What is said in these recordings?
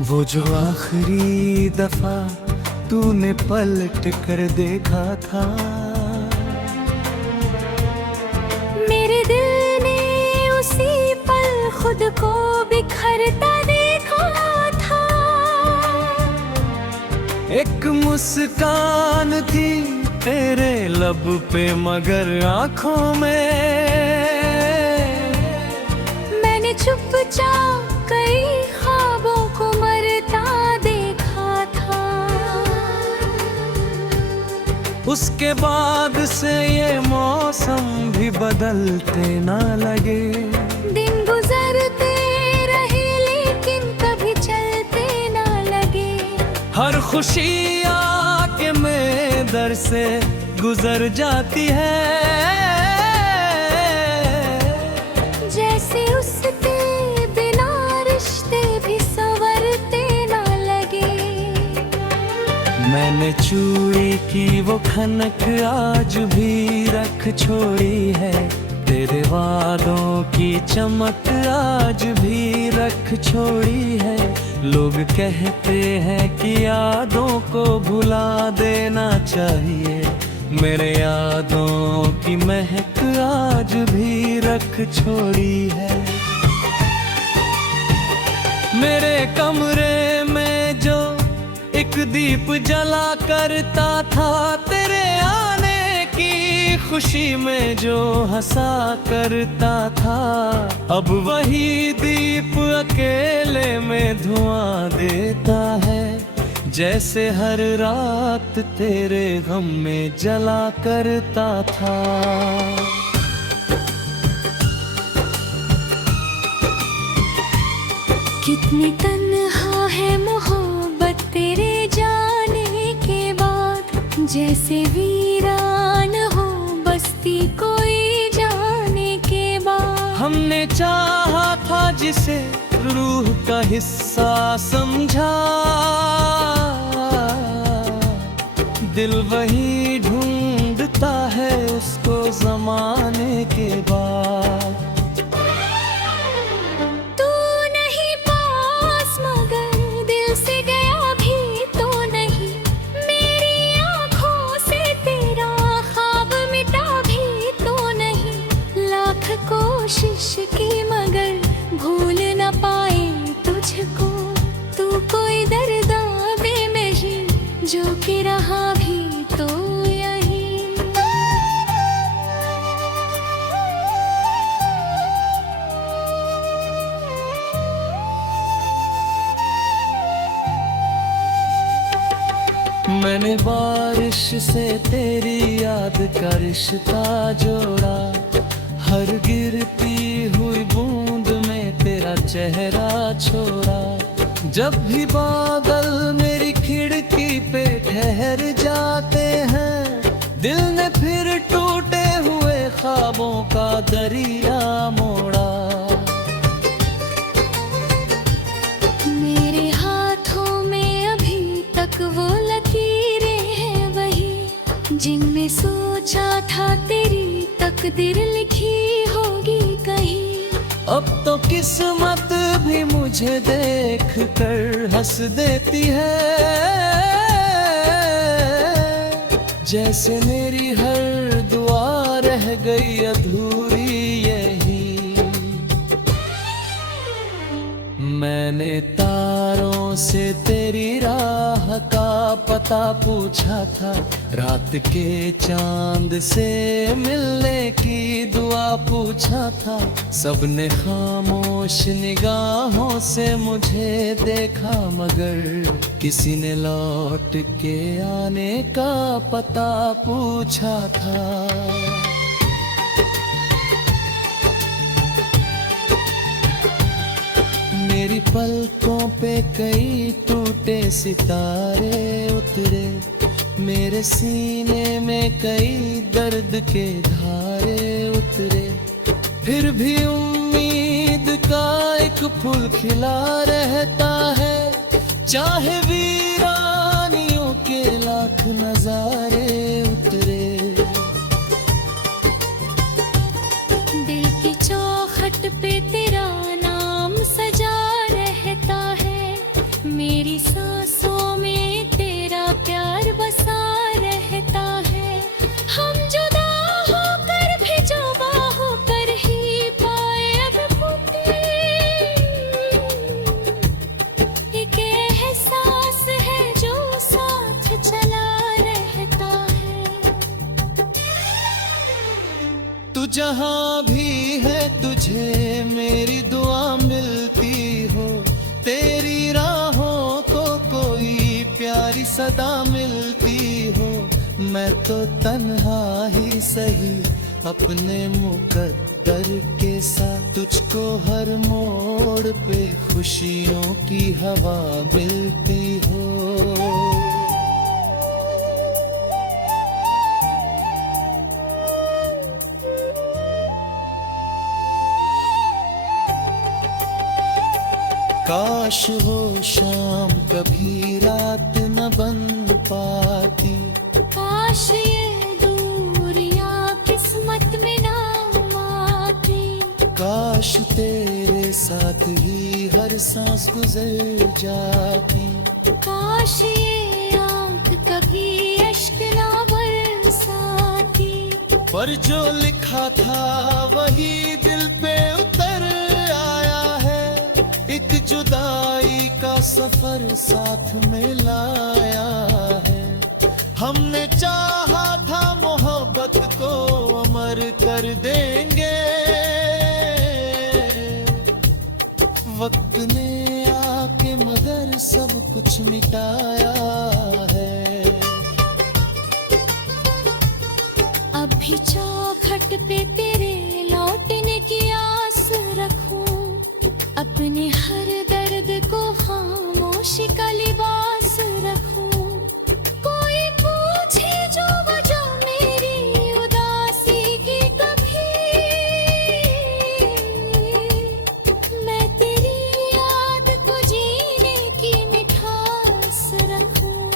वो जो आखिरी दफा तूने पलट कर देखा था, मेरे दिल ने उसी पल खुद को बिखरता देखा था। एक मुस्कान थी तेरे लब पे मगर आंखों में मैंने चुपचाप कई ख्वाबों को मरता देखा था। उसके बाद से ये मौसम भी बदलते ना लगे। दिन गुजरते रहे लेकिन कभी चलते ना लगे। हर खुशी आके मेरे दर से गुजर जाती है, जैसे उसके बिना रिश्ते भी संवरते ना लगे। मैंने चूड़ी की वो खनक आज भी रख छोड़ी है, तेरे वादों की चमक आज भी रख छोड़ी है। लोग कहते हैं कि यादों को भुला देना चाहिए, मेरे यादों की महक आज भी रख छोड़ी है। मेरे कमरे में जो एक दीप जला करता था, तेरे आने की खुशी में जो हंसा करता था, अब वही दीप अकेले में धुआं देता है। जैसे हर रात तेरे गम में जला करता था। कितनी तन्हा है मोहब्बत तेरे जाने के बाद, जैसे वीरान हो बस्ती कोई जाने के बाद। हमने चाहा था जिसे रूह का हिस्सा समझा, दिल वही ढूंढता है उसको जमाने के बाद। तू नहीं पास मगर दिल से गया भी तो नहीं, मेरी आँखों से तेरा ख्वाब मिटा भी तो नहीं। लाख कोशिश की मगर भूल न पाए तुझको, तू कोई दर्दावे में ही जो कि रहा भी तो यही। मैंने बारिश से तेरी याद का रिश्ता जोड़ा, हर गिरती हुई बूंद में तेरा चेहरा छोड़ा। जब भी बादल मेरी खिड़की पे ठहर जाते हैं, दिल ने फिर टूटे हुए ख्वाबों का दरिया मोड़ा। मेरे हाथों में अभी तक वो लकीरें हैं वही, जिनमें सोचा था तेरी तकदीर लिखी होगी कहीं। अब तो किस्मत भी मुझे देख कर हंस देती है, जैसे मेरी हर दुआ रह गई अधूरी यही। मैंने तारों से तेरी राह का पता पूछा था, रात के चांद से मिलने की दुआ पूछा था। सबने खामोश निगाहों से मुझे देखा, मगर किसी ने लौट के आने का पता पूछा था। मेरी पलकों पे कई टूटे सितारे उतरे, मेरे सीने में कई दर्द के धारे उतरे। फिर भी उम्मीद का एक फूल खिला रहता है, चाहे वीरानियों के लाख नजारे उतरे। दिल की चौखट पे तेरा नाम सजा रहता है, जहाँ भी है तुझे मेरी दुआ मिलती हो, तेरी राहों को कोई प्यारी सदा मिलती हो। मैं तो तन्हा ही सही अपने मुकद्दर के साथ, तुझको हर मोड़ पे खुशियों की हवा मिलती हो। काश वो शाम कभी रात न बन पाती, काश ये दूरियां किस्मत में ना आती, काश तेरे साथ ही हर सांस गुजर जाती, काश ये आँख कभी अश्क ना बरसाती। पर जो लिखा था वही दिल पे उतर आया है, एक जुदाई का सफर साथ में लाया है। हमने चाहा था मोहब्बत को अमर कर देंगे, वक्त ने आके मगर सब कुछ मिटाया है। अब भी चौखट पे तेरे लौटने की आस रखूं, अपने हर दर्द को खामोशी का लिबास रखूं। कोई पूछे जो वजह मेरी उदासी की कभी, मैं तेरी याद को जीने की मिठास रखूं।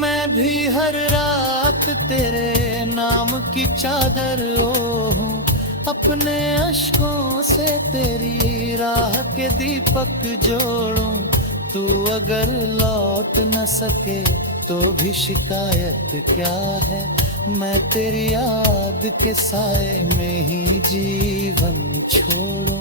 मैं भी हर रात तेरे नाम की चादर ओढ़ूं, अपने अश्कों से तेरी राह के दीपक जोड़ूं। तू अगर लौट न सके तो भी शिकायत क्या है, मैं तेरी याद के साए में ही जीवन छोड़ूं।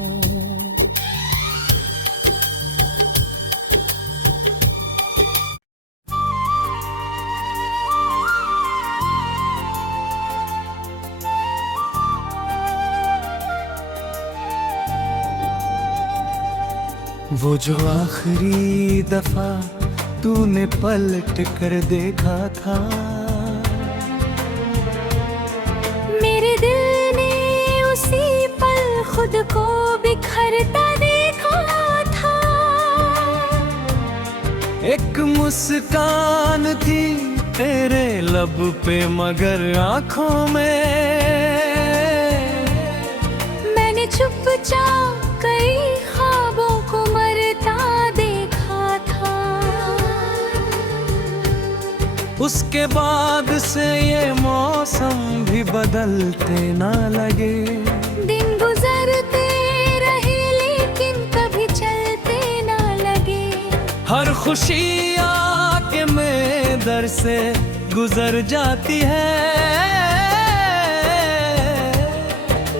वो जो आखिरी दफा तूने पलट कर देखा था, मेरे दिल ने उसी पल खुद को बिखरता देखा था। एक मुस्कान थी तेरे लब पे मगर आंखों में, मैंने चुपचाप कई ख्वाबों को मरता देखा था। उसके बाद से ये मौसम भी बदलते ना लगे, दिन गुजरते रहे लेकिन कभी चलते ना लगे। हर खुशी आके मेरे दर से गुजर जाती है,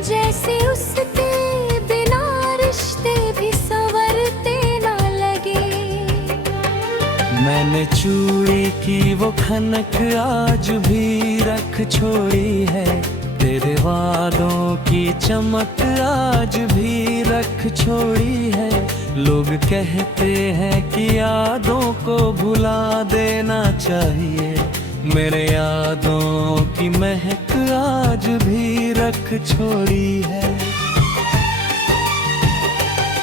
जैसे उसके बिना रिश्ते भी संवरते ना लगे। मैंने चूड़ी की वो खनक आज भी रख छोड़ी है, तेरे वादों की चमक आज भी रख छोड़ी है। लोग कहते हैं कि यादों को भुला देना चाहिए, मेरे यादों की महक आज भी रख छोड़ी है।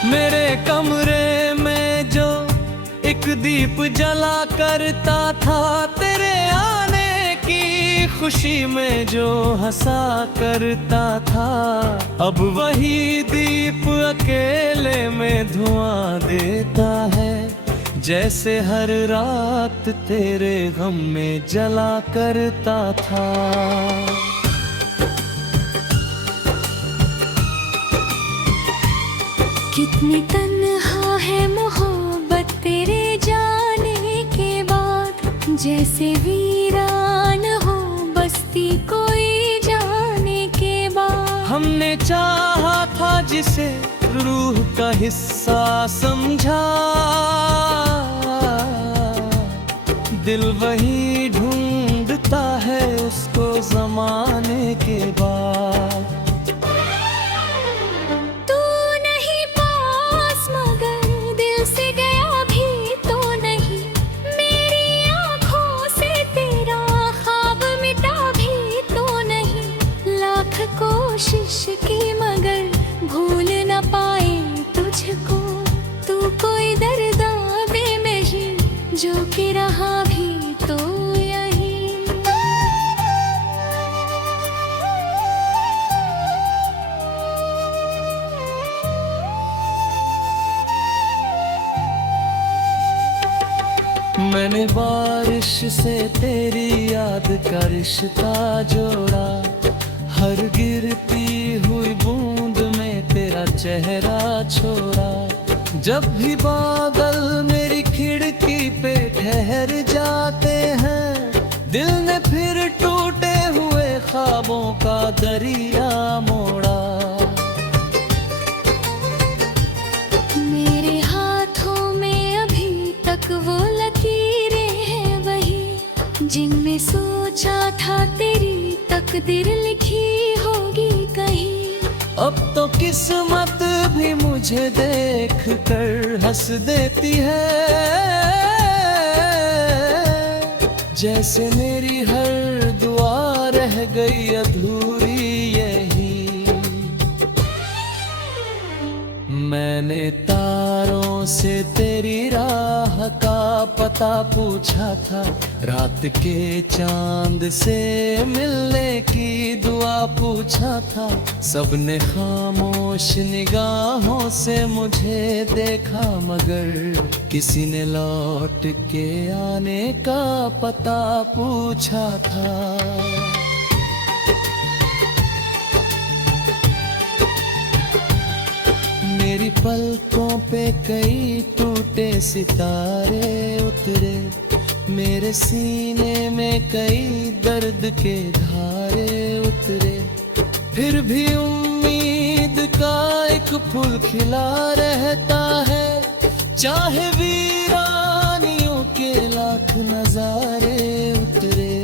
मेरे कमरे में जो एक दीप जला करता था, तेरे आने की खुशी में जो हंसा करता था, अब वही दीप अकेले में धुआं देता है, जैसे हर रात तेरे गम में जला करता था। कितनी तन्हा है मोहब्बत तेरे जाने के बाद, जैसे वीरान हो बस्ती कोई जाने के बाद। हमने चाहा था जिसे रूह का हिस्सा समझा, दिल वही ढूंढता मिलता है उसको जमाने के बाद। तू नहीं पास मगर दिल से गया भी तो नहीं, मेरी आँखों से तेरा ख्वाब मिटा भी तो नहीं। लाख कोशिश की मगर भूल न पाए तुझको, तू कोई दर्दावे में ही जो कि रहा भी तो यही। मैंने बारिश से तेरी याद का रिश्ता जोड़ा, हर गिरती हुई बूंद में तेरा चेहरा छोड़ा। जब भी बादल मेरी खिड़की पे ठहर जाते हैं, दिल ने फिर टूटे हुए ख्वाबों का दरिया मोड़ा। मेरे हाथों में अभी तक वो लकीरें हैं वही, जिनमें सोचा था तेरी तकदीर लिखी होगी कहीं। अब तो किस्मत भी मुझे देख कर हंस देती है, जैसे मेरी हर दुआ रह गई अधूरी यही। मैंने तारों से तेरी राह का पता पूछा था, रात के चांद से मिलने की दुआ पूछा था। सबने खामोश निगाहों से मुझे देखा, मगर किसी ने लौट के आने का पता पूछा था। मेरी पलकों पे कई टूटे सितारे उतरे, मेरे सीने में कई दर्द के धारे उतरे। फिर भी उम्मीद का एक फूल खिला रहता है, चाहे वीरानियों के लाख नजारे उतरे।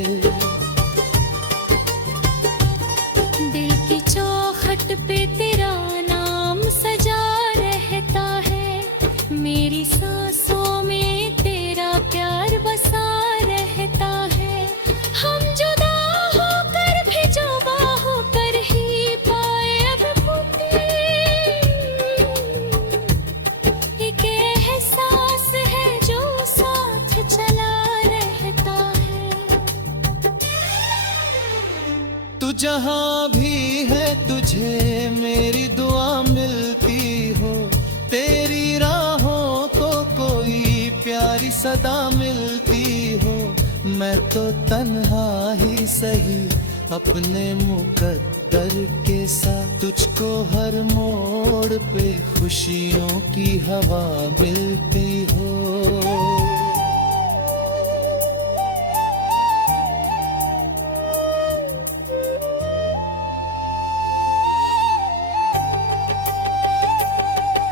दिल की चौखट पे तेरा नाम सजा रहता है, मेरी सांसों में तेरा प्यार बसा रहता है। हम जुदा होकर भी जुदा होकर ही पाए अब मुक्ति, एक एहसास है जो साथ चला रहता है। तू जहाँ भी है तुझे मेरी दुआ मिलती हो, तेरी राहों को कोई प्यारी सदा मिलती हो। मैं तो तन्हा ही सही अपने मुकद्दर के साथ, तुझको हर मोड़ पे खुशियों की हवा मिलती हो।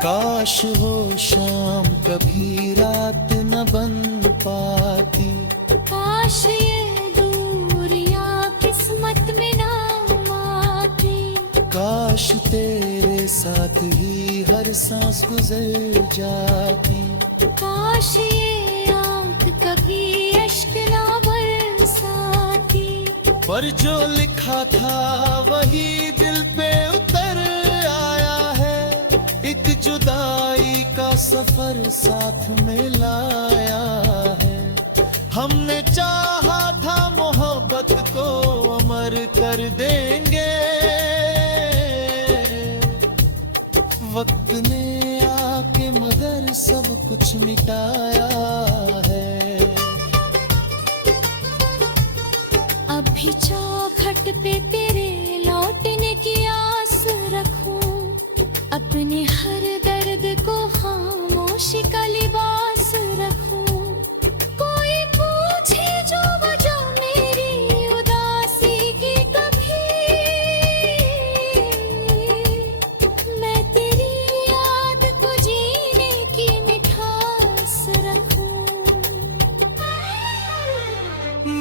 काश वो शाम कभी रात न बन पाती, काश ये दूरियां किस्मत में ना आती। काश तेरे साथ ही हर सांस गुजर जाती। काश ये आँख कभी अश्क ना बरसाती। पर जो लिखा था वही दिल पे उतर आया है, एक जुदाई का सफर साथ में लाया है। हमने चाहा था मोहब्बत को अमर कर देंगे, वक्त ने आके मगर सब कुछ मिटाया है। अभी चौखट पे तेरे लौटने की आस रखूं, अपने हर दर्द को खामोशी का लिबास रखूं। कोई पूछे जो वजह मेरी उदासी की कभी, मैं तेरी याद को जीने की मिठास रखूं।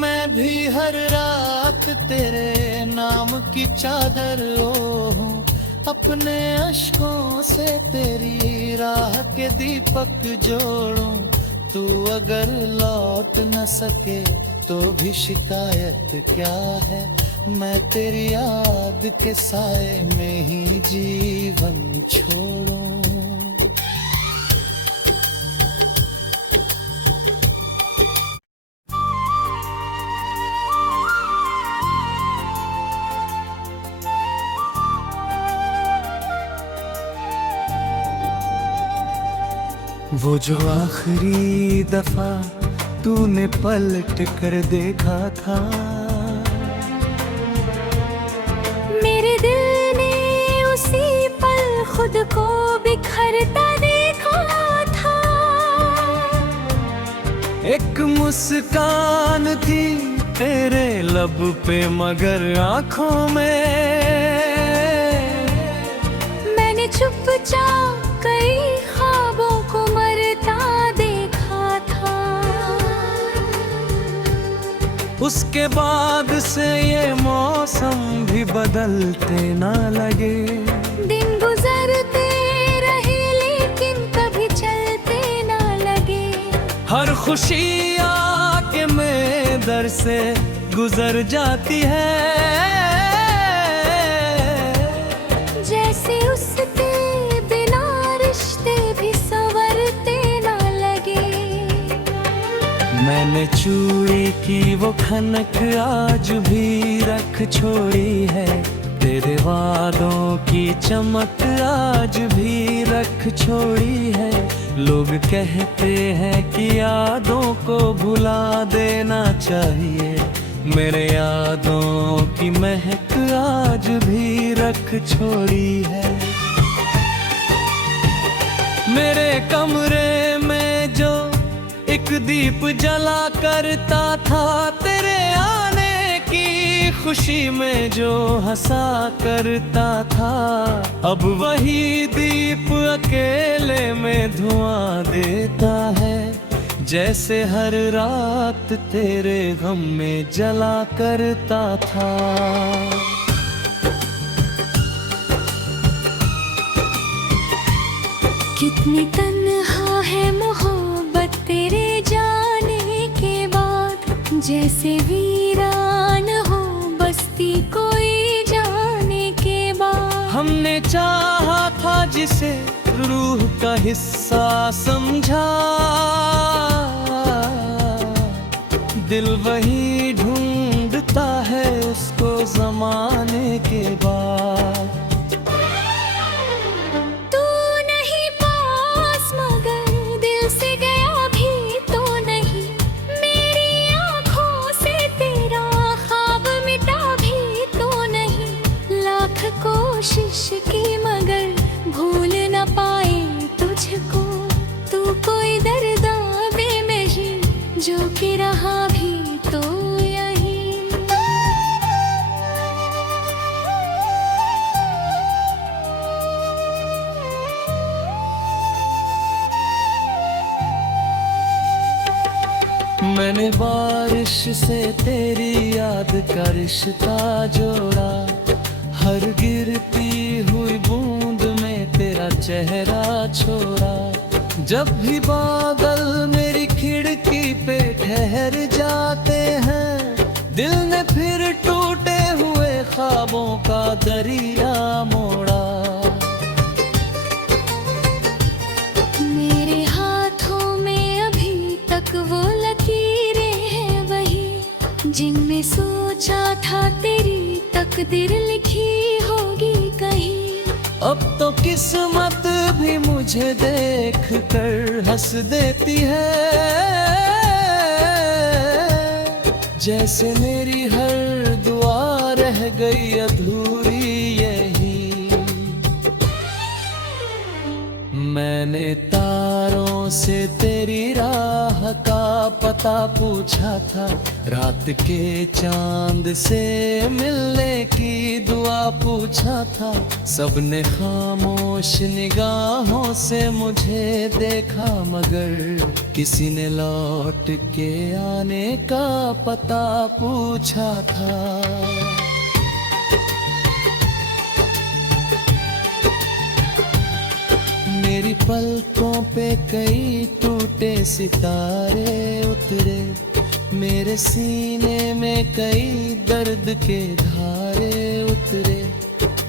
मैं भी हर रात तेरे नाम की चादर ओढ़ूं, अपने अश्कों से तेरी राह के दीपक जोड़ूं। तू अगर लौट न सके तो भी शिकायत क्या है, मैं तेरी याद के साए में ही जीवन छोड़ूं। वो जो आखिरी दफा तूने पलट कर देखा था, मेरे दिल ने उसी पल खुद को बिखरता देखा था। एक मुस्कान थी तेरे लब पे मगर आंखों में, मैंने चुपचाप कई ख्वाबों को मरता देखा था। उसके बाद से ये मौसम भी बदलते ना लगे, दिन गुजरते रहे लेकिन कभी चलते ना लगे। हर खुशी आके मेरे दर से गुजर जाती है, जैसे उसके बिना रिश्ते भी संवरते ना लगे। मैंने चूड़ी की वो खनक आज भी रख छोड़ी है, तेरे वादों की चमक आज भी रख छोड़ी है। लोग कहते हैं कि यादों को भुला देना चाहिए, मेरे यादों की महक आज भी रख छोड़ी है। मेरे कमरे में जो एक दीप जला करता था, तेरे आने की खुशी में जो हंसा करता था, अब वही दीप अकेले में धुआं देता है, जैसे हर रात तेरे गम में जला करता था। कितनी तन्हा है मोहब्बत तेरे जाने के बाद, जैसे वीरान हो बस्ती कोई जाने के बाद। हमने चाहा था जिसे रूह का हिस्सा समझा, दिल वही ढूंढता है उसको जमाने के बाद। तू नहीं पास मगर दिल से गया भी तो नहीं, मेरी आँखों से तेरा ख्वाब मिटा भी तो नहीं। लाख कोशिश की मगर भूल न पाए तुझको, तू कोई दर्दावे में ही जो कि रहा भी तो यही। मैंने बारिश से तेरी याद का रिश्ता जोड़ा, हर गिरती हुई बूंद में तेरा चेहरा छोड़ा। जब भी बादल मेरी खिड़की पे ठहर जाते हैं, दिल ने फिर टूटे हुए ख्वाबों का दरिया मोड़ा। मेरे हाथों में अभी तक वो लकीरें हैं वही, जिनमें सोचा था तेरी तकदीर लिखी होगी कहीं। अब तो किस्मत भी मुझे देख कर हंस देती है, जैसे मेरी हर दुआ रह गई अधूरी यही। मैंने तारों से तेरी राह का पता पूछा था, रात के चांद से मिलने की दुआ पूछा था। सबने खामोश निगाहों से मुझे देखा, मगर किसी ने लौट के आने का पता पूछा था। मेरी पलकों पे कई टूटे सितारे उतरे, मेरे सीने में कई दर्द के धारे उतरे।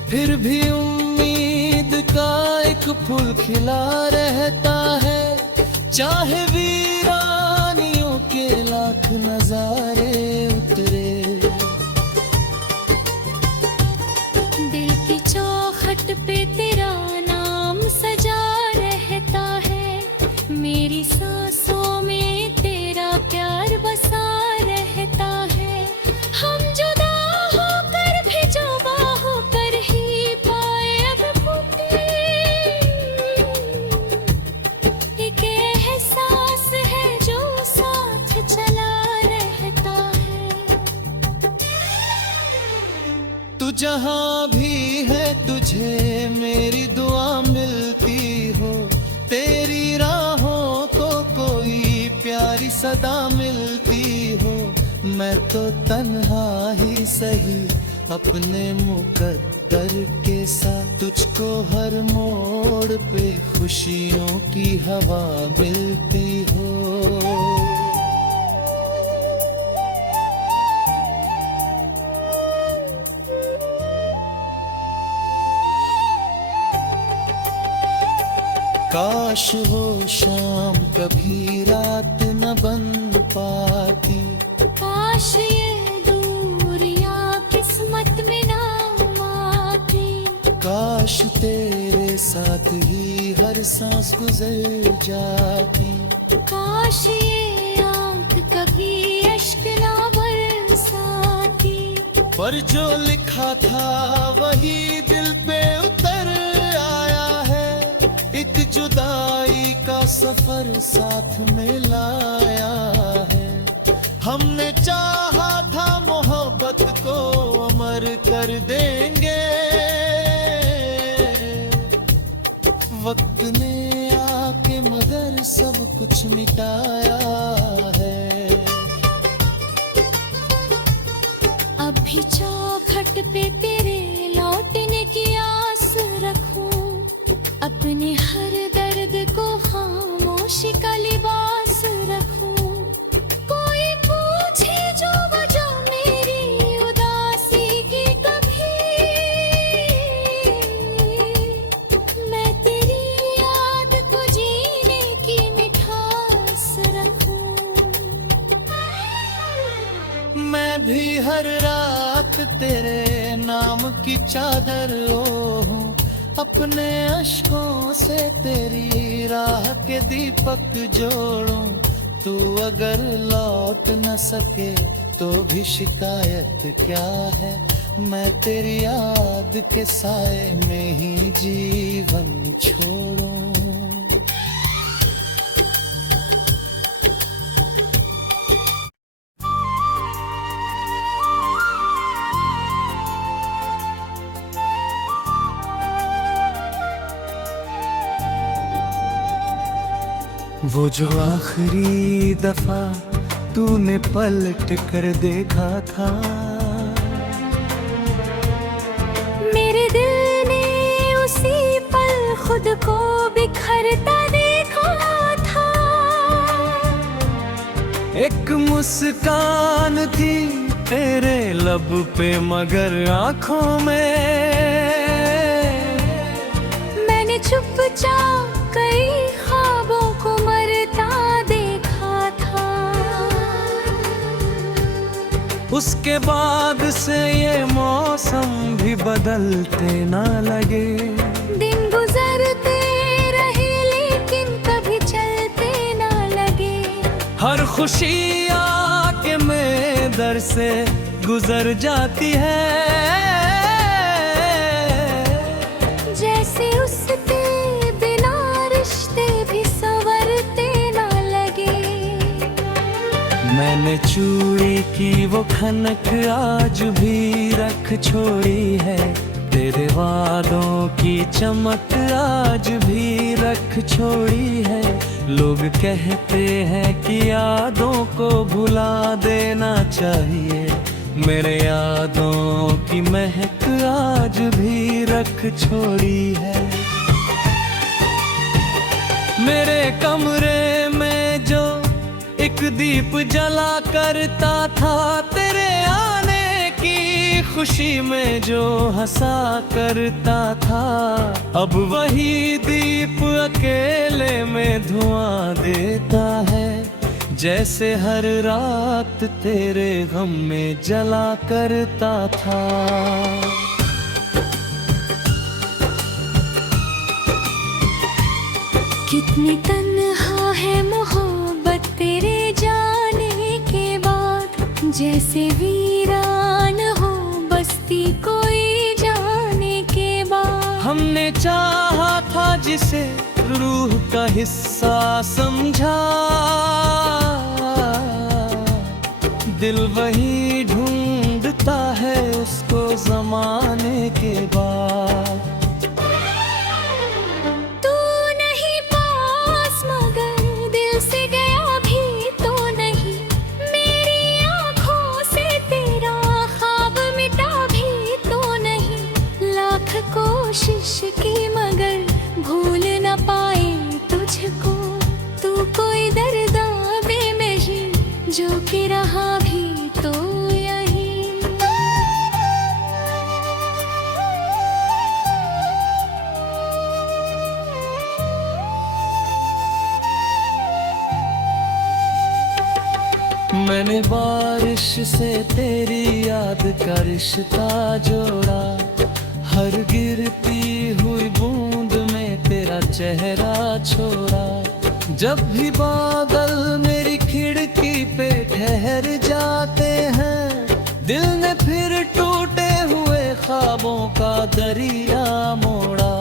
फिर भी उम्मीद का एक फूल खिला रहता है, चाहे वीरानियों के लाख नजारे उतरे। दिल की चौखट पे तेरा नाम सजा रहता है, मेरी सांसों में तेरा प्यार बसा रहता है। हम जुदा होकर भी जुदा होकर ही पाए अब मुक्ति, एक एहसास है जो साथ चला रहता है। तू जहाँ भी है तुझे मेरी दुआ मिलती हो, तेरी राहों को कोई प्यारी सदा मिलती हो। मैं तो तन्हा ही सही अपने मुकद्दर के साथ, तुझको हर मोड़ पे खुशियों की हवा मिलती हो। काश वो शाम कभी रात न बन पाती, काश ये दूरियां किस्मत में ना आती। काश तेरे साथ ही हर सांस गुजर जाती। काश ये आँख कभी अश्क ना बरसाती। पर जो लिखा था वही दिल पे उतर आया है, एक जुदाई का सफर साथ में लाया है। हमने चाहा था मोहब्बत को अमर कर देंगे, वक्त ने आके मगर सब कुछ मिटाया है। अब भी चौखट पे तेरे लौटने की आस रखूं, अपने हर दर्द को खामोशी का लिबास रखूं। कोई पूछे जो वजह मेरी उदासी की कभी, मैं तेरी याद को जीने की मिठास रखूं। मैं भी हर रात तेरे नाम की चादर ओढ़ूं, अपने अश्कों से तेरी राह के दीपक जोड़ूं। तू अगर लौट न सके तो भी शिकायत क्या है, मैं तेरी याद के साए में ही जीवन छोड़ूं। वो जो आखिरी दफा तूने पलट कर देखा था, मेरे दिल ने उसी पल खुद को बिखरता देखा था। एक मुस्कान थी तेरे लब पे मगर आंखों में, मैंने चुपचाप कई ख्वाबों को मरता देखा था। उसके बाद से ये मौसम भी बदलते ना लगे। दिन गुजरते रहे लेकिन कभी चलते ना लगे। हर खुशी आके मेरे दर से गुजर जाती है, जैसे उसके बिना रिश्ते भी संवरते ना लगे। मैंने चूड़ी की वो खनक आज भी रख छोड़ी है, तेरे वादों की चमक आज भी रख छोड़ी है। लोग कहते हैं कि यादों को भुला देना चाहिए, मेरे यादों की महक आज भी रख छोड़ी है। मेरे कमरे में जो एक दीप जला करता था, तेरे आने की खुशी में जो हंसा करता था, अब वही दीप अकेले में धुआं देता है। जैसे हर रात तेरे गम में जला करता था। कितनी तन्हा है मोहब्बत तेरे जाने के बाद, जैसे वीरान हो बस्ती कोई जाने के बाद। हमने चाहा था जिसे रूह का हिस्सा समझा, दिल वही ढूंढता है उसको जमाने के बाद। तू नहीं पास मगर दिल से गया भी तो नहीं, मेरी आँखों से तेरा ख्वाब मिटा भी तो नहीं। लाख कोशिश की मगर भूल न पाए तुझको, तू कोई दर्दावे में ही जो कि रहा भी तो यही। मैंने बारिश से तेरी याद का रिश्ता जोड़ा, हर गिरती हुई बूंद में तेरा चेहरा छोड़ा। जब भी बादल मेरी खिड़की पे ठहर जाते हैं, दिल ने फिर टूटे हुए ख्वाबों का दरिया मोड़ा।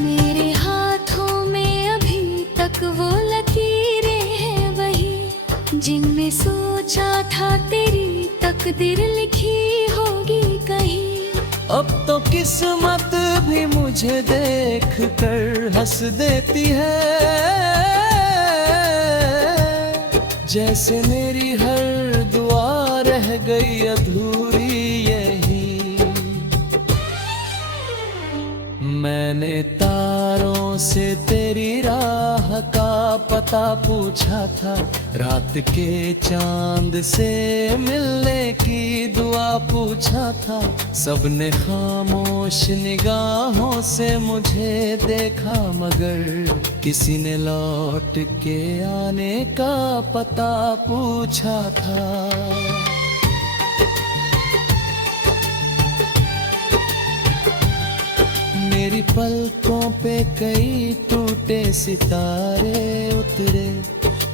मेरे हाथों में अभी तक वो लकीरें हैं वही, जिनमें सोचा था तेरी तकदीर लिखी होगी कहीं। अब तो किस्मत भी मुझे देख कर हंस देती है, जैसे मेरी हर दुआ रह गई अधूरी यही। मैंने तारों से तेरी राह का पता पूछा था, रात के चांद से मिलने की दुआ पूछा था। सबने खामोश निगाहों से मुझे देखा, मगर किसी ने लौट के आने का पता पूछा था। मेरी पलकों पे कई टूटे सितारे उतरे,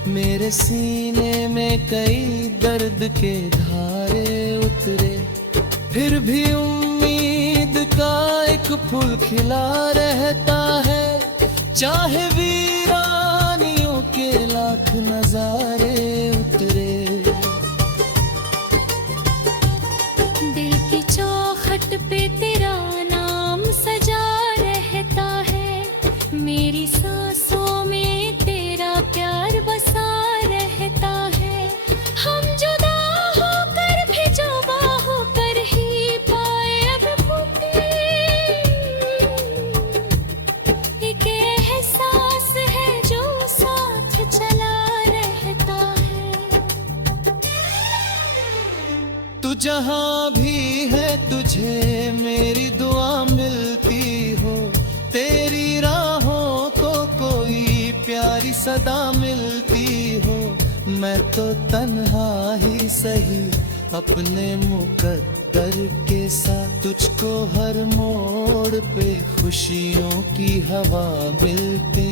मेरे सीने में कई दर्द के धारे उतरे। फिर भी उम्मीद का एक फूल खिला रहता है, चाहे वीरानियों के लाख नजारे उतरे। दिल की चौखट पे तेरा नाम सजा रहता है, मेरी सांसों में तेरा प्यार बसा रहता है। हम जुदा होकर भी जुदा होकर ही पाए अब मुक्ति, एक एहसास है जो साथ चला रहता है। तू जहाँ भी है तुझे मेरी दुआ मिलती हो, तेरी राहों को कोई प्यारी सदा मिलती हो। मैं तो तन्हा ही सही अपने मुकद्दर के साथ, तुझको हर मोड़ पे खुशियों की हवा मिलती